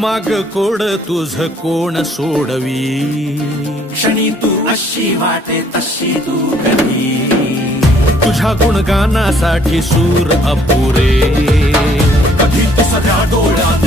माग कोड तुझ कोण सोडवी, क्षणी तू अशी वाटे तशी तू कधी, तुझ्या गुणगानासाठी सूर अपुरे, कधी तू सगळ्या डोळ्यात